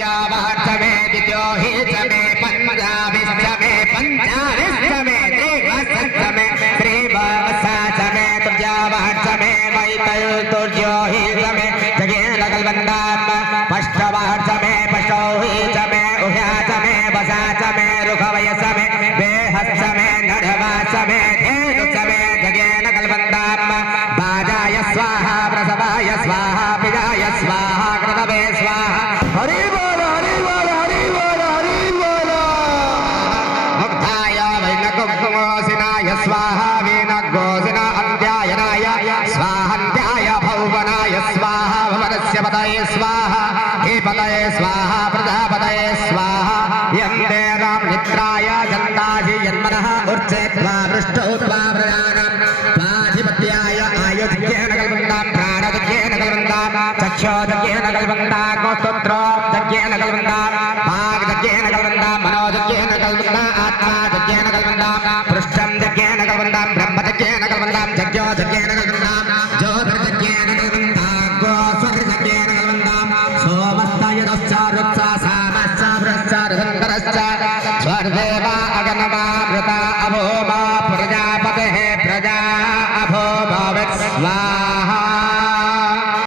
तृतीयावाच मे द्वितीयो हि च मे पञ्चविश्च मे पञ्चविश्च मे त्रिवश्च मे त्रिवसा च मे तृतीयावाच मे वैतुर्यो हि च मे जगेन कल्पन्ताम् पष्टवाच मे पशो हि च मे उह्या च मे वसा च मे रुखवयस मे बेहश्च मे नरवाच मे धेनु च मे जगेन कल्पन्ताम् बाजाय स्वाहा प्रसवाय स्वाहा पिजाय स्वाहा कृतवे स्वाहा हरि बोल हरि बोल हरि बोल हरि बोल मुक्ताय वैनकुंकुमोसिनाय स्वाहा वीनगोसिना अन्त्यायनाय स्वाहान्त्याय भौवनाय स्वाहा भवनस्य पतये स्वाहा हे पतये स्वाहा प्रजापतये स्वाहा यन्ते रामनित्राय जन्तासि यन्मनः उर्चेत्वा पृष्ठौ त्वा प्रजानाम् पाधिपत्याय आयुध्येन कल्पन्तां प्राणदज्ञेन कल्पन्तां चक्षोदज्ञेन कल्पन्तां गोस्तोत्रोदज्ञेन कल्पन्तां वाग्दज्ञेन कल्पन्तां मनोदज्ञेन कल्पन्तां आत्मादज्ञेन कल्पन्तां पृष्ठं दज्ञेन कल्पन्तां ब्रह्मदज्ञेन कल्पन्तां जज्ञोदज्ञेन कल्पन्तां ज्योतिर्दज्ञेन कल्पन्तां गोस्वदज्ञेन कल्पन्तां सोमस्तयदश्च रुत्सा सामश्च भ्रश्च रसङ्करश्च स्वर्देवा अगनमा वृता अभोमा प्रजापतेः प्रजा अभोमा